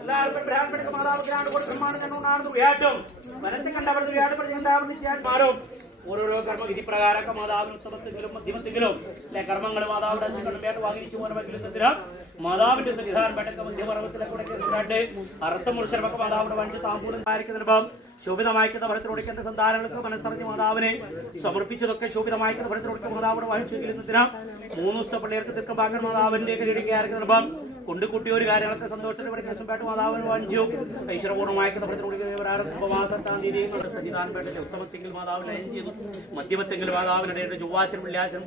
എല്ലാവർക്കും ബ്രാഹ്മണക്ക് മാതാവ് ഗ്രാണ്ട് കൂടെ ബ്രഹ്മാണെന്നുണ്ടാകുന്ന വ്യാറ്റും വനത്തെ കണ്ടപ്പെടുന്ന വ്യാഴപ്പെടുത്തി മാറും ഓരോരോ കർമ്മ വിധി പ്രകാരമൊക്കെ മാതാവിന് ഉത്തമത്തെങ്കിലും മധ്യമത്തെങ്കിലും അല്ലെ കർമ്മങ്ങൾ മാതാവിന്റെ അശ്വങ്ങളും വേണ്ട വാങ്ങിച്ചു പോകണമെങ്കിലും മാതാവിന്റെ സന്നിധാനം വേണ്ടൊക്കെ മധ്യപർവ്വത്തിലൊക്കെ അർത്ഥമുറിച്ചൊക്കെ മാതാവിന്റെ വഞ്ചി താമ്പൂലം കാര്യത്തിനിപ്പം ശോഭിതമായിക്കുന്ന ഫലത്തിലൂടെ സന്താനങ്ങൾക്ക് മനസ്സറിഞ്ഞ് മാതാവിനെ സമർപ്പിച്ചതൊക്കെ ശോഭിതമായിക്കുന്ന ഫലത്തിലൂടെ മാതാവിന്റെ വാങ്ങിച്ചെങ്കിലും 3 ദിവസത്തെ പിള്ളേർക്ക് ദീർഘഭാഗം മാതാവിന്റെ കൈയടിക്കാർക്കും കൊണ്ടുകൂട്ടിയ ഒരു കാര്യങ്ങളൊക്കെ സന്തോഷത്തിന് വ്യത്യാസമായിട്ട് മാതാവിന് വാങ്ങിച്ചു ഐശ്വരപൂർണ്ണമായിക്കുന്ന ഫലത്തിലൂടെ ഉപവാസത്താം തീയതിയും സന്നിധാനം വേണ്ട ഉത്തമത്തെങ്കിൽ മാതാവിനെ ലയം ചെയ്തു മധ്യമത്തെങ്കിൽ മാതാവിനിടയുടെ ചൊവ്വാശം വെള്ളിയാശം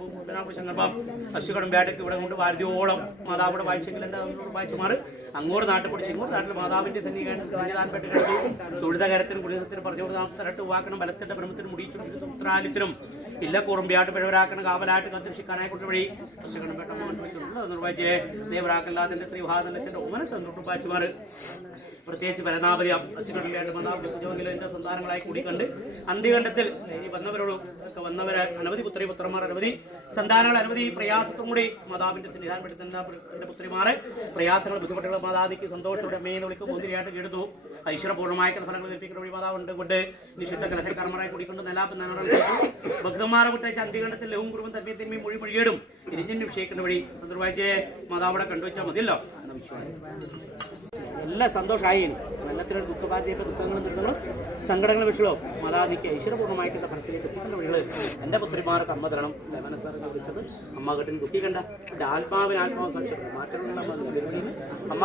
സങ്കല്പം അശ്വകടം വേട്ടയ്ക്ക് ഇവിടെ കൊണ്ട് വാദ്യോളം മാതാവിടെ വായിച്ചെങ്കിൽ എന്താ വായിച്ചുമാറ് അങ്ങോട്ട് നാട്ടിൽ പിടിച്ച് ഇങ്ങോട്ട് നാട്ടിൽ മാതാവിന്റെ സന്നിധാനപ്പെട്ട് കിടന്നു തൊഴുതകരത്തിനും കുടിതത്തിനും പറഞ്ഞു തരട്ട് വാക്കണം ബലത്തിന്റെ ബ്രഹ്മത്തിനും മുടിയിട്ടും ഉത്രാലിത്തിനും ഇല്ല കുറുമ്പിയായിട്ട് പിഴവരാക്കണം കാവലായിട്ട് കത്തിരക്ഷിക്കാനായി കൊണ്ട് വഴി അശ്വകടം വേട്ട നിർവഹിച്ചേ ദേവരാക്കല്ലാതിന്റെ ശ്രീഭാഗത്തിന്റെ ഓമന തന്നിട്ട് വായിച്ചുമാറ് പ്രത്യേകിച്ച് പരനാപതി അശ്വകടം മാതാവിന്റെ പുജമെങ്കിലും സന്താനങ്ങളായി കൂടി കണ്ട് അന്ത്യകണ്ഠത്തിൽ വന്നവരോട് ഒക്കെ വന്നവര് അനവധി പുത്രന്മാർ അനവധി സന്താനങ്ങൾ അനവധി പ്രയാസത്തും കൂടി മാതാവിന്റെ സന്നിധാനപ്പെടുത്തുന്ന പുത്രിമാരെ പ്രയാസങ്ങൾ ബുദ്ധിമുട്ടുകൾ മാതാവിക്ക് സന്തോഷത്തോടെ അമ്മയെന്ന് വിളിക്കും ഒന്നിരിയായിട്ട് എടുത്തു ഐശ്വരപൂർണ്ണമായ ഫലങ്ങൾ ലഭിക്കുന്ന വഴി മാതാവുണ്ട് കൊണ്ട് നിഷിദ്ധ കലശകർമ്മറായി കൂടിക്കൊണ്ട് ഭക്തന്മാരെ വിട്ടയച്ച അന്ത്യകണ്ഠത്തിൽ ലഹും കുറുമ്പും തന്മയത്തിന്മയും മൊഴിയിടും ഇരിഞ്ഞിന് വിഷയിക്കുന്ന വഴി നിർവഹിച്ച് മാതാവിടെ കണ്ടുവച്ചാൽ മതിയല്ലോ എന്ന വിശ്വാസം എല്ലാം സന്തോഷമായി എല്ലാത്തിനും ദുഃഖബാധ്യത ദുഃഖങ്ങളും ദുരിതങ്ങളും സങ്കടങ്ങളും വിഷയവും മാതാവിക്ക് ഐശ്വര്യപൂർണ്ണമായിട്ടുള്ള ഫലത്തിലേക്ക് എത്തിക്കുന്ന വഴികൾ എൻ്റെ പുത്രിമാർ കർമ്മതരണം മനസ്സാറിനെ വിളിച്ചത് അമ്മ കെട്ടിന് കുട്ടി കണ്ട എൻ്റെ ആത്മാവിന് ആത്മാവ് സാക്ഷ്യപ്പെട്ടു മാറ്റങ്ങളുള്ള അമ്മ